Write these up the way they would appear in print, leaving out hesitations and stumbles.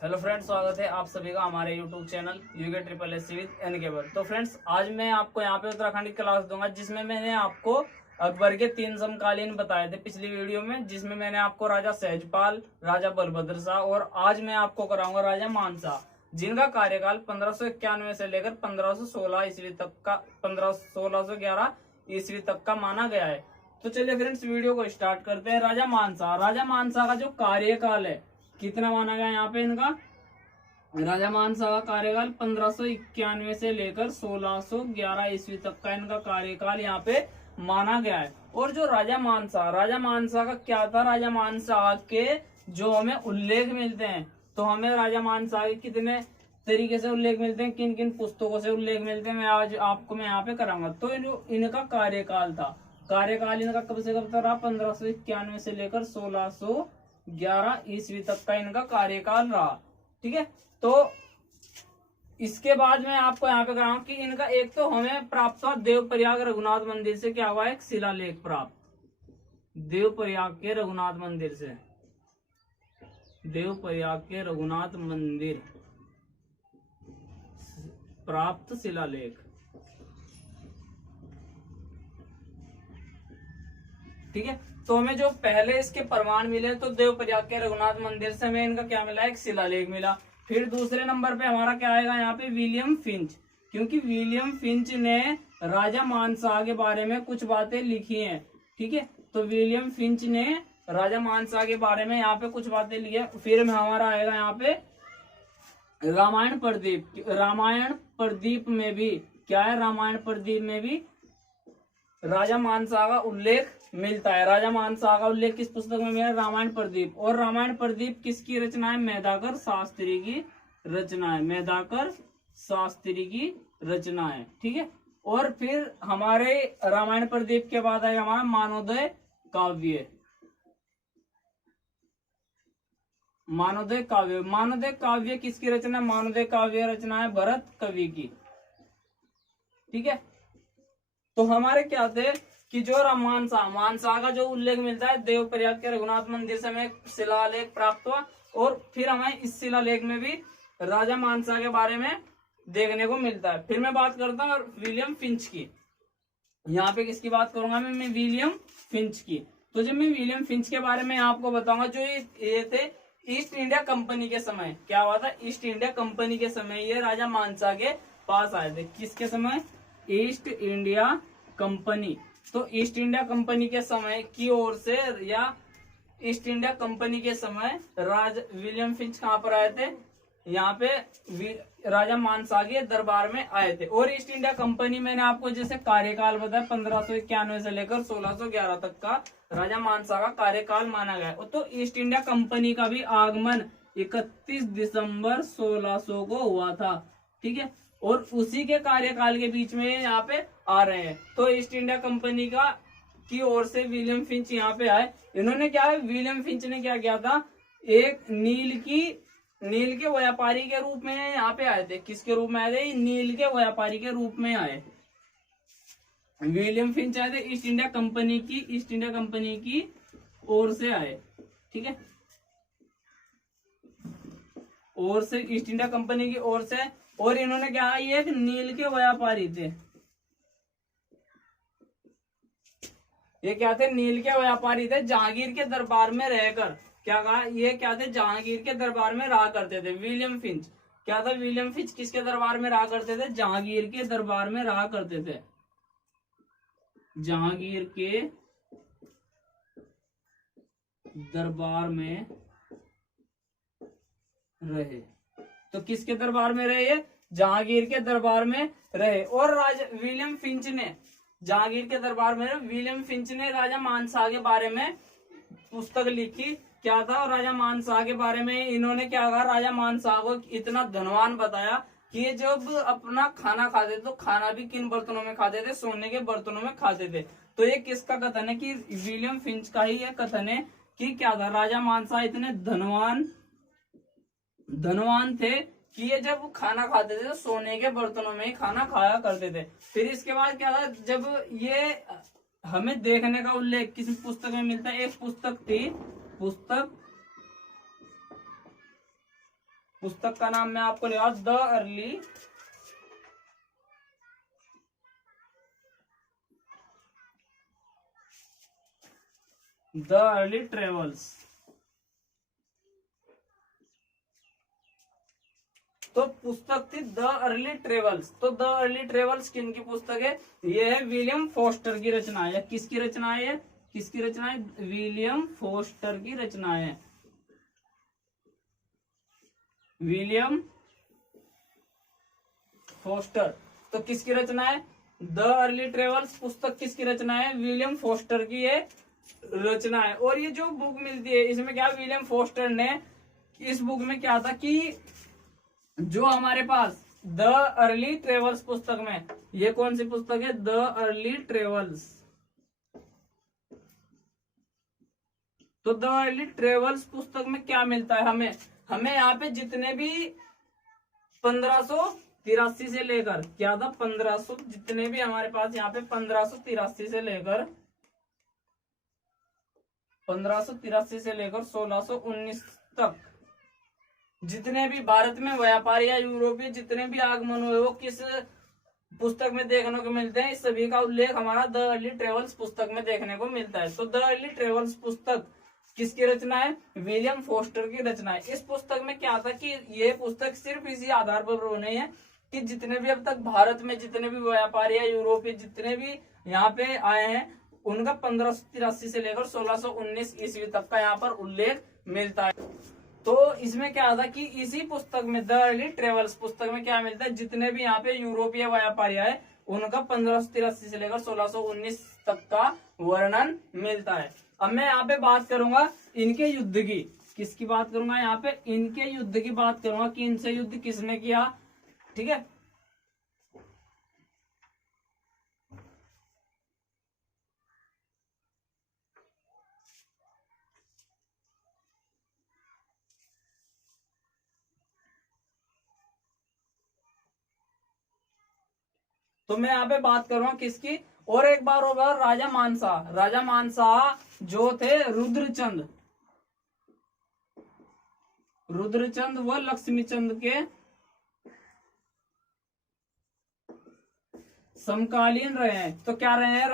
Hello friends, स्वागत है आप सभी का हमारे YouTube channel UK triple S with N cable. तो फ्रेंड्स, आज मैं आपको यहाँ पे उत्तराखंड की क्लास दूंगा जिसमें मैंने आपको अकबर के 3 समकालीन बताए थे पिछली वीडियो में, जिसमें मैंने आपको राजा सहजपाल, राजा बलभद्र शाह और आज मैं आपको कराऊंगा राजा मानशाह, जिनका कार्यकाल 1591 से लेकर 1516 ईस्वी तक का 1611 ईस्वी तक का माना गया है। तो चलिए फ्रेंड्स, वीडियो को स्टार्ट करते हैं। राजा मानशाह का जो कार्यकाल है कितना माना गया यहाँ पे इनका, राजा मानशाह का कार्यकाल 1591 से लेकर 1611 ईस्वी तक का इनका कार्यकाल यहाँ पे माना गया है। और जो राजा मानशाह का क्या था, राजा मानशाह के जो हमें उल्लेख मिलते हैं, तो हमें राजा मानशाह के कितने तरीके से उल्लेख मिलते हैं, किन किन पुस्तकों से उल्लेख मिलते हैं, मैं आज आपको मैं यहाँ पे कराऊंगा। तो इनका कार्यकाल था, कार्यकाल इनका कब से कब तक रहा, 1591 से लेकर 1611 ईस्वी तक का इनका कार्यकाल रहा। ठीक है, तो इसके बाद मैं आपको यहाँ पे कराऊंगा कि इनका एक तो हमें प्राप्त हुआ देवप्रयाग रघुनाथ मंदिर से, क्या हुआ, एक शिलालेख प्राप्त देवप्रयाग के रघुनाथ मंदिर से, देवप्रयाग के रघुनाथ मंदिर प्राप्त शिलालेख। ठीक है, तो हमें जो पहले इसके प्रमाण मिले तो देवप्रयाग के रघुनाथ मंदिर से हमें इनका क्या मिला, एक शिलालेख मिला। फिर दूसरे नंबर पे हमारा क्या आएगा यहाँ पे, विलियम फिंच, क्योंकि विलियम फिंच ने राजा मानशाह के बारे में कुछ बातें लिखी हैं। ठीक है, तो विलियम फिंच ने राजा मानशाह के बारे में यहाँ पे कुछ बातें लिखी है। फिर हमारा आएगा यहाँ पे रामायण प्रदीप में भी क्या है, रामायण प्रदीप में भी राजा मानशाह का उल्लेख मिलता है। राजा मानशाह का उल्लेख किस पुस्तक में मिला, रामायण प्रदीप। और रामायण प्रदीप किसकी रचना है, मेधाकर शास्त्री की रचना है, मेधाकर शास्त्री की रचना है। ठीक है, और फिर हमारे रामायण प्रदीप के बाद है हमारा मानवोदय काव्य, मानवोदय काव्य किसकी रचना, मानवोदय काव्य रचना है भरत कवि की। ठीक है, तो हमारे क्या थे कि जो मानशाह का जो उल्लेख मिलता है देवप्रयाग के रघुनाथ मंदिर से हमें शिलालेख प्राप्त हुआ, और फिर हमें इस शिलालेख में भी राजा मानशाह के बारे में देखने को मिलता है। फिर मैं बात करता हूँ विलियम फिंच की, यहाँ पे किसकी बात करूंगा मैं विलियम फिंच की। तो जब मैं विलियम फिंच के बारे में आपको बताऊंगा, जो ये थे ईस्ट इंडिया कंपनी के समय, क्या हुआ था, ईस्ट इंडिया कंपनी के समय ये राजा मानशाह के पास आए थे। किसके समय, ईस्ट इंडिया कंपनी। तो ईस्ट इंडिया कंपनी के समय की ओर से, या ईस्ट इंडिया कंपनी के समय विलियम फिंच कहाँ पर आए थे, यहाँ पे राजा मानशाह के दरबार में आए थे। और ईस्ट इंडिया कंपनी मैंने आपको जैसे कार्यकाल बताया 1591 से लेकर 1611 तक का राजा मानशाह का कार्यकाल माना गया। तो ईस्ट इंडिया कंपनी का भी आगमन 31 दिसंबर 1600 को हुआ था। ठीक है, और उसी के कार्यकाल के बीच में यहाँ पे आ रहे हैं। तो ईस्ट इंडिया कंपनी का की ओर से विलियम फिंच यहाँ पे आए। इन्होंने क्या है, विलियम फिंच ने क्या किया था, एक नील के व्यापारी के रूप में यहाँ पे आए थे। किसके रूप में आए थे, नील के व्यापारी के रूप में आए विलियम फिंच आए थे। ईस्ट इंडिया कंपनी की ओर से आए। ठीक है, ओर से, ईस्ट इंडिया कंपनी की ओर से। और इन्होंने क्या, ये एक नील के व्यापारी थे, ये क्या थे, नील के व्यापारी थे। जहांगीर के दरबार में रहकर क्या कहा, ये क्या थे, जहांगीर के दरबार में रहा करते थे। विलियम फिंच क्या था, विलियम फिंच किसके दरबार में रहा करते थे, जहांगीर के दरबार में रहा करते थे, जहांगीर के दरबार में रहे। तो किसके दरबार में रहे, ये जहांगीर के दरबार में रहे। और विलियम फिंच ने जहांगीर के दरबार में विलियम फिंच ने राजा मानशाह के बारे में पुस्तक लिखी। क्या था, राजा मानशाह के बारे में इन्होंने क्या कहा, राजा मानशाह को इतना धनवान बताया कि ये जब अपना खाना खाते तो खाना भी किन बर्तनों में खाते थे, सोने के बर्तनों में खाते थे। तो ये किसका कथन है, कि विलियम फिंच का ही ये कथन है कि क्या था, राजा मानशाह इतने धनवान थे कि ये जब खाना खाते थे तो सोने के बर्तनों में ही खाना खाया करते थे। फिर इसके बाद क्या था, जब ये हमें देखने का उल्लेख किस पुस्तक में मिलता है, एक पुस्तक थी, पुस्तक पुस्तक का नाम मैं आपको लिखा द अर्ली ट्रेवल्स। तो पुस्तक थी द अर्ली ट्रेवल्स। तो द अर्ली ट्रेवल्स किन की पुस्तक है? ये है विलियम फोस्टर की रचना है। किसकी रचना है? किसकी रचना है? विलियम फोस्टर की रचना है। William Foster. तो किसकी रचना है? द अर्ली ट्रेवल्स पुस्तक किसकी रचना है? विलियम फोस्टर की ये रचना है। और ये जो बुक मिलती है इसमें क्या, विलियम फोस्टर ने इस बुक में क्या था कि जो हमारे पास द अर्ली ट्रेवल्स पुस्तक में, ये कौन सी पुस्तक है? The early travels. तो द अर्ली ट्रेवल्स पुस्तक में क्या मिलता है हमें यहाँ पे जितने भी 1583 से लेकर क्या था 1500, जितने भी हमारे पास यहाँ पे 1583 से लेकर 1619 तक जितने भी भारत में व्यापारी या यूरोपीय जितने भी आगमन हुए वो किस पुस्तक में देखने को मिलते हैं, इस सभी का उल्लेख हमारा द अर्ली ट्रेवल्स पुस्तक में देखने को मिलता है। तो द अर्ली ट्रेवल्स पुस्तक किसकी रचना है? विलियम फोस्टर की रचना है। इस पुस्तक में क्या था कि ये पुस्तक सिर्फ इसी आधार पर बनी है कि जितने भी अब तक भारत में जितने भी व्यापारी या यूरोपीय जितने भी यहाँ पे आए हैं उनका 1583 से लेकर 1619 ईस्वी तक का यहाँ पर उल्लेख मिलता है। तो इसमें क्या था कि इसी पुस्तक में द अर्ली ट्रेवल्स पुस्तक में क्या मिलता है, जितने भी यहाँ पे यूरोपीय व्यापारी आए उनका 1583 से लेकर 1619 तक का वर्णन मिलता है। अब मैं यहाँ पे बात करूंगा इनके युद्ध की। किसकी बात करूंगा? यहाँ पे इनके युद्ध की बात करूंगा कि इनसे युद्ध किसने किया। ठीक है, तो मैं यहाँ पे बात करूंगा किसकी। और एक बार होगा राजा मानसा। राजा मानसा जो थे रुद्रचंद व लक्ष्मीचंद के समकालीन रहे हैं। तो क्या रहे हैं?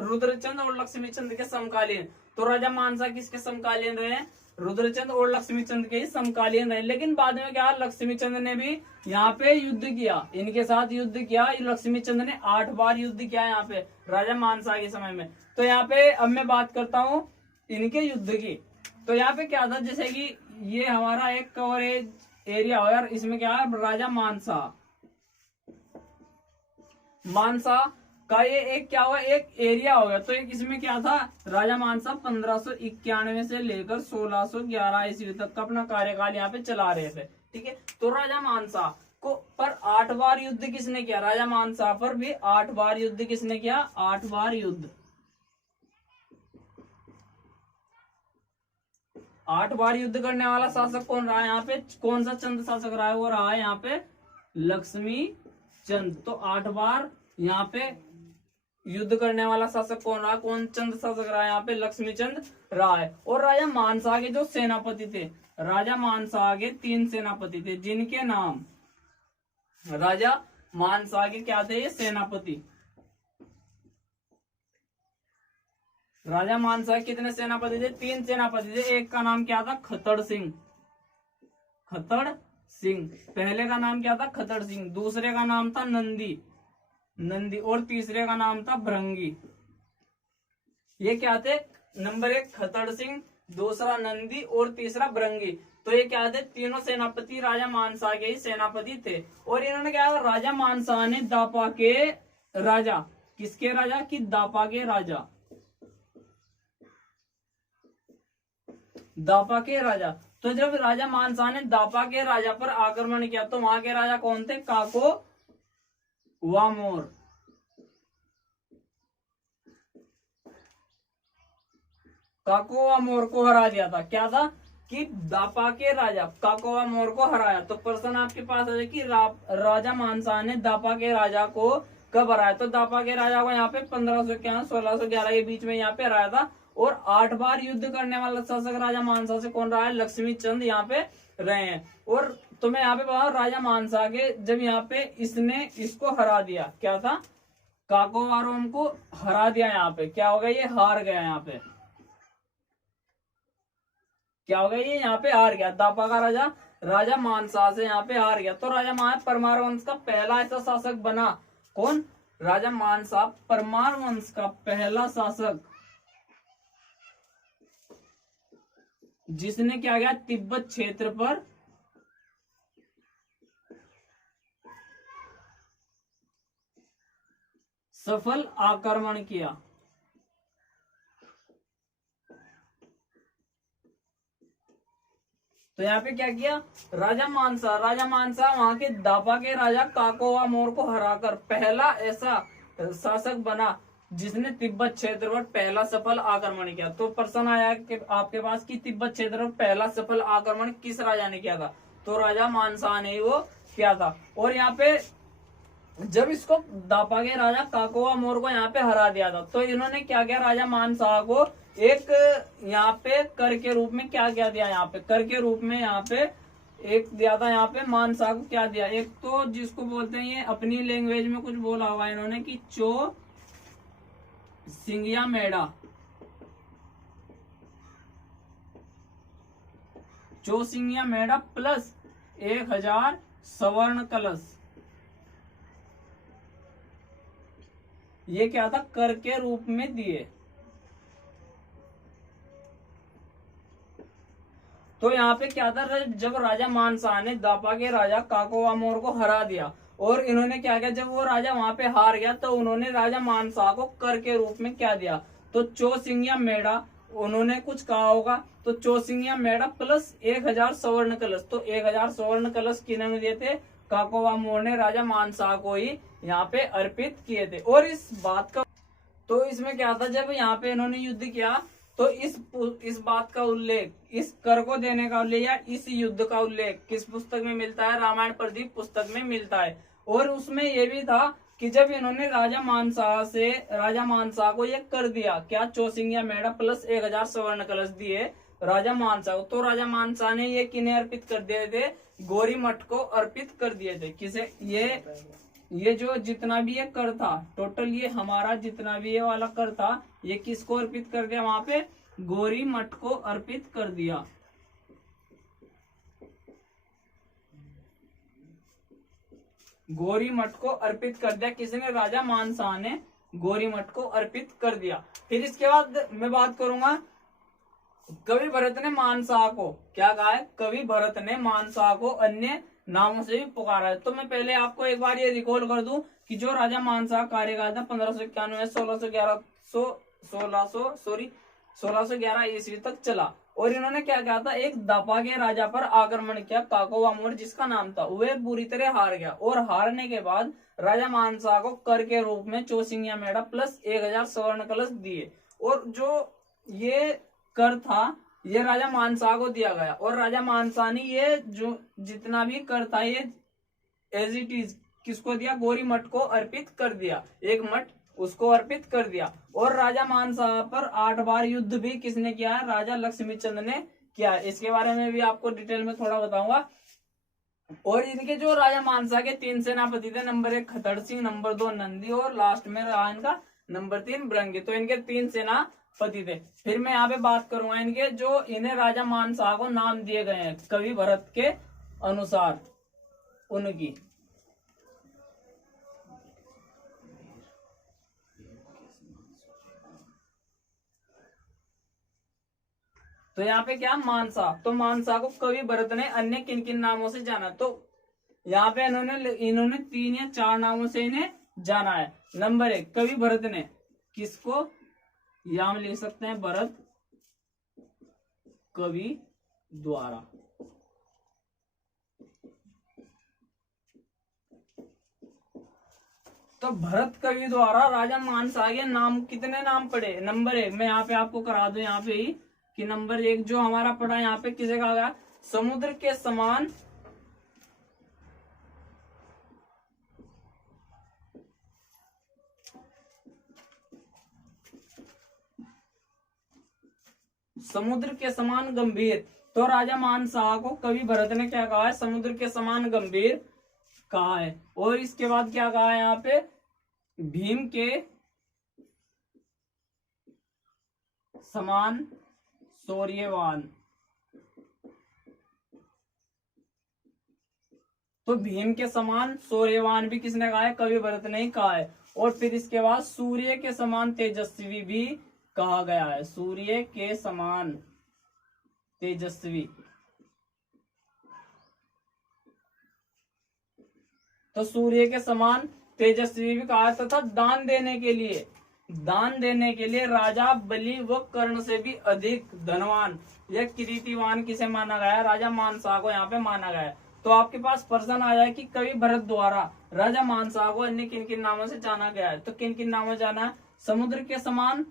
रुद्रचंद और लक्ष्मीचंद के समकालीन। तो राजा मानसा किसके समकालीन रहे हैं? रुद्रचंद और लक्ष्मीचंद के ही समकालीन रहे। लेकिन बाद में क्या, लक्ष्मीचंद ने भी यहाँ पे युद्ध किया, इनके साथ युद्ध किया। लक्ष्मीचंद ने 8 बार युद्ध किया यहाँ पे राजा मानसा के समय में। तो यहाँ पे अब मैं बात करता हूँ इनके युद्ध की। तो यहाँ पे क्या था, जैसे कि ये हमारा एक कवरेज एरिया हो यार, इसमें क्या है राजा मानसा का ये एक क्या हुआ, एक एरिया हो गया। तो एक इसमें क्या था, राजा मानसा 1591 से लेकर 1611 ईस्वी तक का अपना कार्यकाल यहाँ पे चला रहे थे। ठीक है, तो राजा मानसा को पर 8 बार युद्ध किसने किया? राजा मानसा पर भी 8 बार युद्ध किसने किया? 8 बार युद्ध। 8 बार युद्ध करने वाला शासक कौन रहा है यहाँ पे? कौन सा चंद शासक रहा है? वो रहा है यहाँ पे लक्ष्मी चंद। तो 8 बार यहाँ पे युद्ध करने वाला शासक कौन रहा? कौन चंद शासक रहा है यहाँ पे? लक्ष्मीचंद रहा है। और राजा मानसा के जो सेनापति थे, राजा मानसा के 3 सेनापति थे जिनके नाम, राजा मानसा के क्या थे? ये सेनापति। राजा मानसा के कितने सेनापति थे? 3 सेनापति थे। एक का नाम क्या था? खतड़ सिंह। पहले का नाम क्या था? खतड़ सिंह। दूसरे का नाम था नंदी और तीसरे का नाम था भृंगी। ये क्या थे? नंबर 1 खतड़ सिंह, दूसरा नंदी और तीसरा भृंगी। तो ये क्या थे? तीनों सेनापति राजा मानसा के ही सेनापति थे। और इन्होंने क्या, राजा मानसा ने दापा के राजा, किसके राजा की? दापा के राजा, दापा के राजा। तो जब राजा मानसा ने दापा के राजा पर आक्रमण किया तो वहां के राजा कौन थे? काको वामोर। काको वामोर को हरा दिया था। क्या था कि दापा के राजा काको वामोर को हराया। तो प्रश्न आपके पास है कि राजा मानसा ने दापा के राजा को कब हराया? तो दापा के राजा को यहाँ पे 1591 1611 के बीच में यहाँ पे हराया था। और 8 बार युद्ध करने वाला शासक राजा मानसा से कौन रहा है? लक्ष्मी चंद यहाँ पे रहे हैं। और तो मैं यहाँ पे बता राजा मानसा के जब यहाँ पे इसने इसको हरा दिया, क्या था, काकोवारोम को हरा दिया, यहाँ पे क्या हो गया, ये हार गया, यहाँ पे क्या हो गया, ये यहाँ पे हार गया, दापा का राजा राजा मानसा से यहाँ पे हार गया। तो राजा परमार वंश का पहला ऐसा शासक बना कौन, राजा मानसा परमार वंश का पहला शासक, जिसने क्या किया, तिब्बत क्षेत्र पर सफल आक्रमण किया। तो यहाँ पे क्या किया, राजा मानसा वहां के दापा के राजा काकोवा मोर को हराकर पहला ऐसा शासक बना जिसने तिब्बत क्षेत्र पर पहला सफल आक्रमण किया। तो प्रश्न आया कि आपके पास कि तिब्बत क्षेत्र पर पहला सफल आक्रमण किस राजा ने किया था, तो राजा मानसा ने वो किया था। और यहाँ पे जब इसको दापा के राजा काकोवा मोर को यहाँ पे हरा दिया था, तो इन्होंने क्या किया, राजा मानसा को एक यहाँ पे कर के रूप में क्या क्या दिया, यहाँ पे कर के रूप में यहाँ पे एक दिया था, यहाँ पे मानसा को क्या दिया, एक तो जिसको बोलते हैं, ये अपनी लैंग्वेज में कुछ बोला हुआ है इन्होंने कि चो सिंगिया मेड़ा, चो सिंगिया मेड़ा प्लस 1000 स्वर्ण कलश, ये क्या था, कर के रूप में दिए। तो यहाँ पे क्या था, जब राजा मानसा ने दापा के राजा काकोवा मोर को हरा दिया और इन्होंने क्या किया, जब वो राजा वहां पे हार गया तो उन्होंने राजा मानसा को कर के रूप में क्या दिया, तो चोसिंगिया मेड़ा, उन्होंने कुछ कहा होगा, तो चोसिंगिया मेड़ा प्लस 1000 स्वर्ण कलश। तो 1000 स्वर्ण कलश किन्होंने दिए थे, काकोवा मोर ने राजा मानसा को ही यहाँ पे अर्पित किए थे। और इस बात का, तो इसमें क्या था, जब यहाँ पे इन्होंने युद्ध किया तो इस बात का उल्लेख, इस कर को देने का उल्लेख या इस युद्ध का उल्लेख किस पुस्तक में मिलता है, रामायण प्रदीप पुस्तक में मिलता है। और उसमें यह भी था कि जब इन्होंने राजा मानसा को ये कर दिया, क्या, चौसिंगिया मेड़ा प्लस 1000 स्वर्ण कलश दिए राजा मानसा को, तो राजा मानसा ने ये किन्हें अर्पित कर दिए थे, गौरी मठ को अर्पित कर दिए थे। किसे, ये जो जितना भी ये कर था टोटल, ये हमारा जितना भी ये वाला कर था, ये किसको अर्पित कर दिया, वहां पे गौरी मठ को अर्पित कर दिया। गौरी मठ को अर्पित कर दिया किसने, राजा मानसा ने गौरी मठ को अर्पित कर दिया। फिर इसके बाद मैं बात करूंगा, कवि भरत ने मानसा को क्या कहा है, कवि भरत ने मानसा को अन्य नामों से भी पुकारा है। तो मैं पहले आपको एक बार ये रिकॉल कर दूं कि जो राजा मानसा कार्यकाल था 1591 1611 ईस्वी तक चला। और इन्होंने क्या किया था, एक दापा के राजा पर आक्रमण किया, काकोवा मोर जिसका नाम था, वह बुरी तरह हार गया। और हारने के बाद राजा मानसा को कर के रूप में चौसिंगिया मेड़ा प्लस 1000 स्वर्ण कलश दिए। और जो ये कर था ये राजा मानसा को दिया गया, और राजा मानसा ने ये जो जितना भी कर था ये एज इट इज किसको दिया, गौरी मठ को अर्पित कर दिया, एक मठ उसको अर्पित कर दिया। और राजा मानसा पर 8 बार युद्ध भी किसने किया है, राजा लक्ष्मी चंद ने किया। इसके बारे में भी आपको डिटेल में थोड़ा बताऊंगा। और इनके जो राजा मानसा के 3 सेनापति थे, नंबर 1 खतड़ सिंह, नंबर 2 नंदी, और लास्ट में रहा इनका नंबर 3 भृंगी। तो इनके 3 सेनापति थे। फिर मैं यहाँ पे बात करूंगा इनके जो इन्हें राजा मानसा को नाम दिए गए हैं कवि भरत के अनुसार उनकी। तो यहाँ पे क्या, मानसा, तो मानसा को कवि भरत ने अन्य किन किन नामों से जाना, तो यहाँ पे इन्होंने 3 या 4 नामों से इन्हें जाना है। नंबर 1 कवि भरत ने किसको, यहां में लिख सकते हैं भरत कवि द्वारा। तो भरत कवि द्वारा राजा मानसा के नाम, कितने नाम पड़े, नंबर 1 मैं यहाँ पे आपको करा दूं, यहाँ पे ही कि नंबर 1 जो हमारा पड़ा यहाँ पे किसे कहा गया, समुद्र के समान गंभीर तो राजा मानसाह को कवि भरत ने क्या कहा है, समुद्र के समान गंभीर कहा है। और इसके बाद क्या कहा है यहाँ पे, भीम के समान शौर्यवान। तो भीम के समान शौर्यवान भी किसने कहा है, कवि भरत ने ही कहा है। और फिर इसके बाद सूर्य के समान तेजस्वी भी कहा गया है, सूर्य के समान तेजस्वी। तो सूर्य के समान तेजस्वी भी कहा, तथा दान देने के लिए राजा बलि व कर्ण से भी अधिक धनवान या कीर्तिवान किसे माना गया है, राजा मानसाह को यहाँ पे माना गया है। तो आपके पास प्रश्न आ जाए कि कवि भरत द्वारा राजा मानसाह को अन्य किन किन नामों से जाना गया है। तो किन किन नामों से जाना है, समुद्र के समान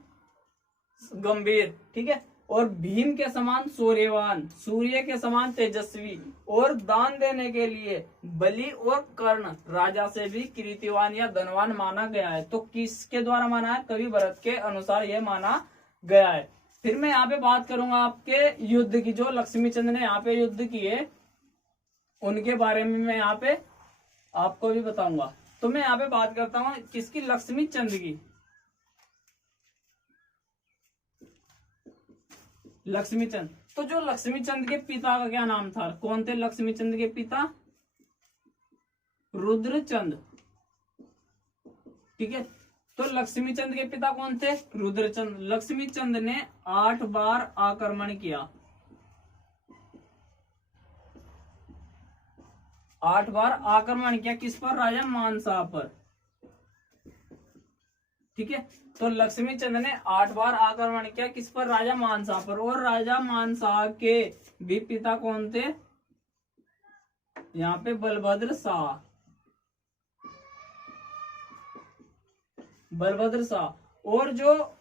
गंभीर, ठीक है, और भीम के समान शौर्यवान, सूर्य के समान तेजस्वी, और दान देने के लिए बलि और कर्ण राजा से भी कीर्तिवान या धनवान माना गया है। तो किसके द्वारा माना है, कवि भरत के अनुसार यह माना गया है। फिर मैं यहाँ पे बात करूंगा आपके युद्ध की, जो लक्ष्मीचंद ने यहाँ पे युद्ध किए उनके बारे में मैं यहाँ पे आपको भी बताऊंगा। तो मैं यहाँ पे बात करता हूँ किसकी, लक्ष्मीचंद की। लक्ष्मीचंद, तो जो लक्ष्मीचंद के पिता का क्या नाम था, कौन थे लक्ष्मीचंद के पिता, रुद्रचंद, ठीक है। तो लक्ष्मीचंद के पिता कौन थे, रुद्रचंद। लक्ष्मीचंद ने 8 बार आक्रमण किया, 8 बार आक्रमण किया किस पर, राजा मानसाह पर, ठीक है। तो लक्ष्मीचंद ने 8 बार आक्रमण किया किस पर, राजा मानसाह पर। और राजा मानसाह के भी पिता कौन थे, यहाँ पे बलभद्र शाह, बलभद्र शाह। और जो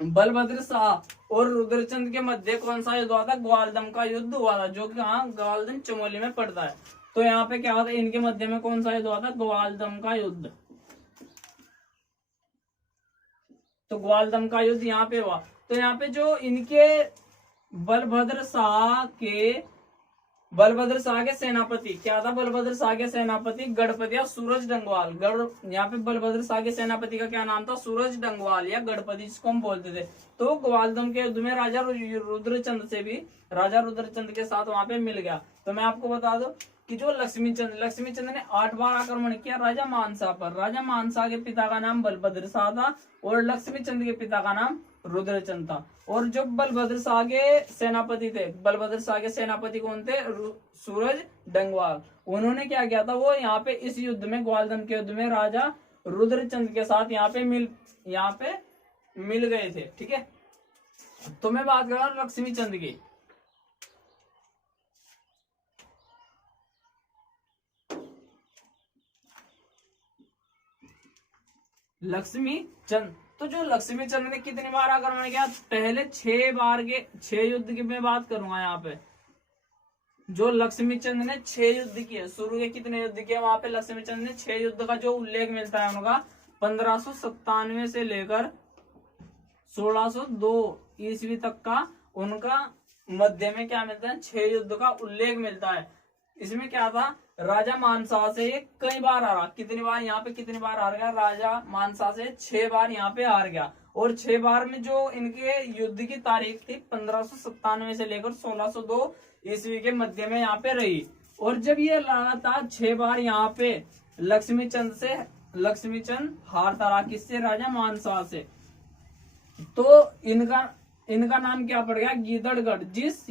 बलभद्र शाह और रुद्रचंद के मध्य कौन सा युद्ध हुआ था, ग्वालदम का युद्ध हुआ था, जो कि हाँ ग्वालदम चमोली में पड़ता है। तो यहाँ पे क्या था, इनके मध्य में कौन सा युद्ध हुआ था, ग्वालदम का युद्ध। तो ग्वालदम का युद्ध यहाँ पे हुआ। तो यहाँ पे जो इनके बलभद्र शाह के सेनापति क्या था, बलभद्र शाह के सेनापति गणपति या सूरज डंगवाल। यहाँ पे बलभद्र शाह के सेनापति का क्या नाम था, सूरज डंगवाल या गणपति, जिसको हम बोलते थे। तो ग्वालदम के युद्ध में राजा रुद्रचंद के साथ वहां पे मिल गया। तो मैं आपको बता दूं कि जो लक्ष्मीचंद ने 8 बार आक्रमण किया राजा मानसाह पर। राजा मानसाह के पिता का नाम बलभद्र शाह था और लक्ष्मीचंद के पिता का नाम रुद्रचंद था। और जो बलभद्र शाह के सेनापति थे, बलभद्र शाह के सेनापति कौन थे, सूरज डंगवाल। उन्होंने क्या किया था, वो यहाँ पे इस युद्ध में, ग्वालदम के युद्ध में राजा रुद्रचंद के साथ यहाँ पे मिल गए थे, ठीक है। तो मैं बात कर रहा हूँ लक्ष्मीचंद की। लक्ष्मीचंद, तो जो लक्ष्मीचंद ने कितनी बार आक्रमण किया, पहले 6 युद्ध की मैं बात करूंगा यहाँ पे। जो लक्ष्मीचंद ने 6 युद्ध किए, शुरू के कितने युद्ध किए, वहां पे लक्ष्मीचंद ने 6 युद्ध का जो उल्लेख मिलता है उनका 1597 से लेकर 1602 ईस्वी तक का उनका मध्य में क्या मिलता है, 6 युद्ध का उल्लेख मिलता है। इसमें क्या था, राजा मानसाह से ये कई बार हारा, कितनी बार यहाँ पे कितनी बार हार गया, राजा मानसाह से 6 बार यहाँ पे हार गया। और 6 बार में जो इनके युद्ध की तारीख थी 1597 से लेकर 1602 ईस्वी के मध्य में यहाँ पे रही। और जब ये लगातार 6 बार यहाँ पे लक्ष्मीचंद हारता रहा, किससे, राजा मानसाह से, तो इनका नाम क्या पड़ गया, गीदड़गढ़। जिस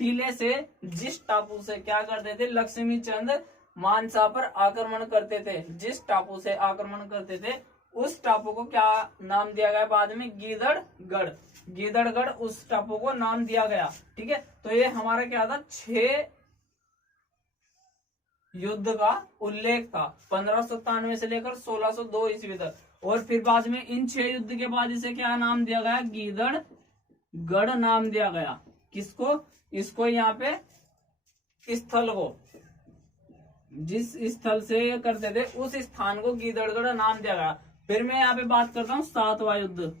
टीले से, जिस टापू से क्या करते थे, लक्ष्मीचंद मानसाह पर आक्रमण करते थे, जिस टापू से आक्रमण करते थे उस टापू को क्या नाम दिया गया बाद में, गीदड़गढ़। गीदड़गढ़ उस टापू को नाम दिया गया, ठीक है। तो ये हमारा क्या था, 6 युद्ध का उल्लेख था 1597 से लेकर 1602 ईस्वी तक। और फिर बाद में इन 6 युद्ध के बाद इसे क्या नाम दिया गया, गीदड़गढ़ नाम दिया गया। किसको, इसको यहाँ पे स्थल को, जिस स्थल से ये करते थे उस स्थान को गीदड़गढ़ नाम दिया गया। फिर मैं यहाँ पे बात करता हूँ 7वां युद्ध।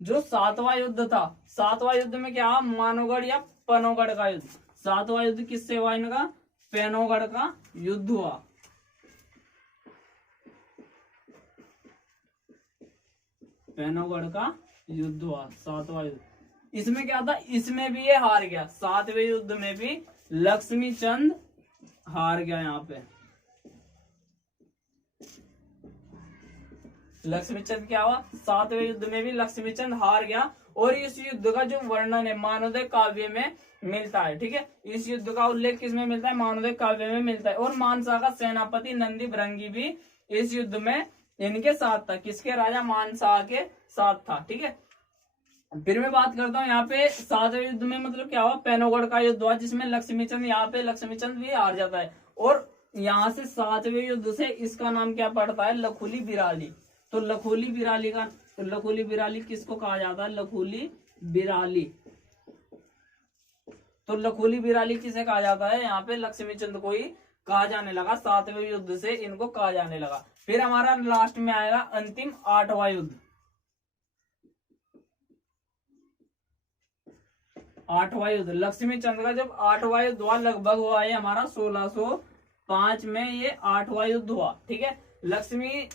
जो 7वां युद्ध था, 7वां युद्ध में क्या हुआ, मानवगढ़ या पनोगढ़ का युद्ध। 7वां युद्ध किससे हुआ इनका, पेनोगढ़ का युद्ध हुआ। पेनोगढ़ का युद्ध हुआ 7वां युद्ध। इसमें क्या था, इसमें भी ये हार गया, 7वें युद्ध में भी लक्ष्मी चंद हार गया। यहाँ पे लक्ष्मीचंद क्या हुआ, 7वें युद्ध में भी लक्ष्मीचंद हार गया। और इस युद्ध का जो वर्णन है मानवोदय काव्य में मिलता है। ठीक है, इस युद्ध का उल्लेख किसमें मिलता है, मानवोदय काव्य में मिलता है। और मानसा का सेनापति नंदी भृंगी भी इस युद्ध में इनके साथ था, किसके, राजा मानसा के साथ था। ठीक है, फिर मैं बात करता हूँ यहाँ पे 7वें युद्ध में मतलब क्या हुआ, पेनोगढ़ का युद्ध हुआ, जिसमें लक्ष्मीचंद, यहाँ पे लक्ष्मीचंद भी हार जाता है। और यहाँ से 7वें युद्ध से इसका नाम क्या पड़ता है, लखुली बिराली। तो लखोली बिराली का, लखोली बिराली किसको कहा जाता है, लखोली बिराली। तो लखोली बिराली किसे कहा जाता है, यहाँ पे लक्ष्मीचंद को ही कहा जाने लगा, 7वें युद्ध से इनको कहा जाने लगा। फिर हमारा लास्ट में आएगा अंतिम 8वां युद्ध। 8वां युद्ध लक्ष्मीचंद का जब 8वां युद्ध हुआ, लगभग हुआ है हमारा 1605 में ये 8वां युद्ध हुआ। ठीक है, लक्ष्मी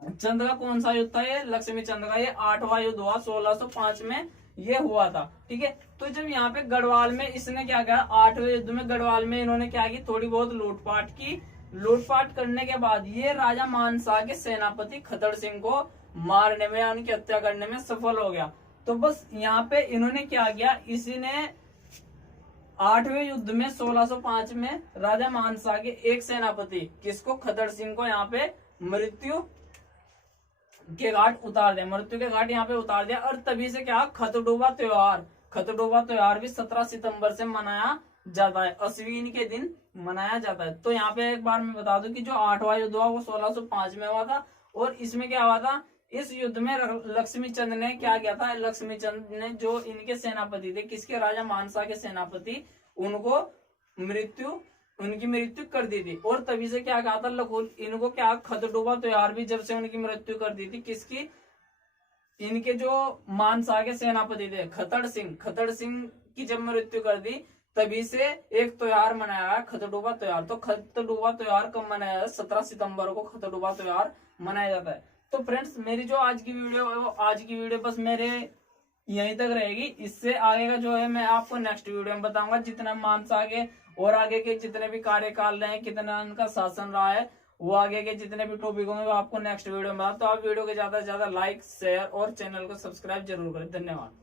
चंद का कौन सा युद्ध था, ये लक्ष्मी चंद का ये 8वां युद्ध हुआ, 1605 में ये हुआ था। ठीक है, तो जब यहाँ पे गढ़वाल में इसने क्या किया, 8वें युद्ध में गढ़वाल में इन्होंने क्या की, थोड़ी बहुत लूटपाट की। लूटपाट करने के बाद ये राजा मानसा के सेनापति खतड़ सिंह को मारने में, उनकी हत्या करने में सफल हो गया। तो बस यहाँ पे इन्होंने क्या किया, इसी ने 8वें युद्ध में 1605 में राजा मानसा के एक सेनापति किसको, खतड़ सिंह को यहाँ पे मृत्यु के घाट उतार दिया, मृत्यु के घाट यहाँ पे उतार दिया। और तभी से क्या, खतडोबा त्योहार, खतडोबा त्योहार भी 17 सितंबर से मनाया जाता है, अश्विन के दिन मनाया जाता है। तो यहाँ पे एक बार मैं बता दूं कि जो 8वां युद्ध हुआ वो 1605 में हुआ था। और इसमें क्या हुआ था, इस युद्ध में लक्ष्मीचंद ने क्या किया था, लक्ष्मीचंद ने जो इनके सेनापति थे, किसके, राजा मानसा के सेनापति, उनको उनकी मृत्यु कर दी थी। और तभी से क्या कहा था, इनको क्या, खतडोबा त्योहार भी जब से उनकी मृत्यु कर दी थी, किसकी, इनके जो मानसा के सेनापति थे खतड़ सिंह की जब मृत्यु कर दी, तभी से एक त्योहार मनाया है, खतडोबा त्योहार। तो खतडोबा त्योहार कब मनाया जाता है, 17 सितंबर को खतडोबा त्योहार मनाया जाता है। तो फ्रेंड्स, मेरी जो आज की वीडियो बस मेरे यहीं तक रहेगी। इससे आगे का जो है मैं आपको नेक्स्ट वीडियो में बताऊंगा, जितना मानसा के और आगे के जितने भी कार्यकाल रहे, कितना उनका शासन रहा है, वो आगे के जितने भी टॉपिक होंगे वो आपको नेक्स्ट वीडियो में बता। तो आप वीडियो को ज्यादा से ज्यादा लाइक, शेयर और चैनल को सब्सक्राइब जरूर करें। धन्यवाद।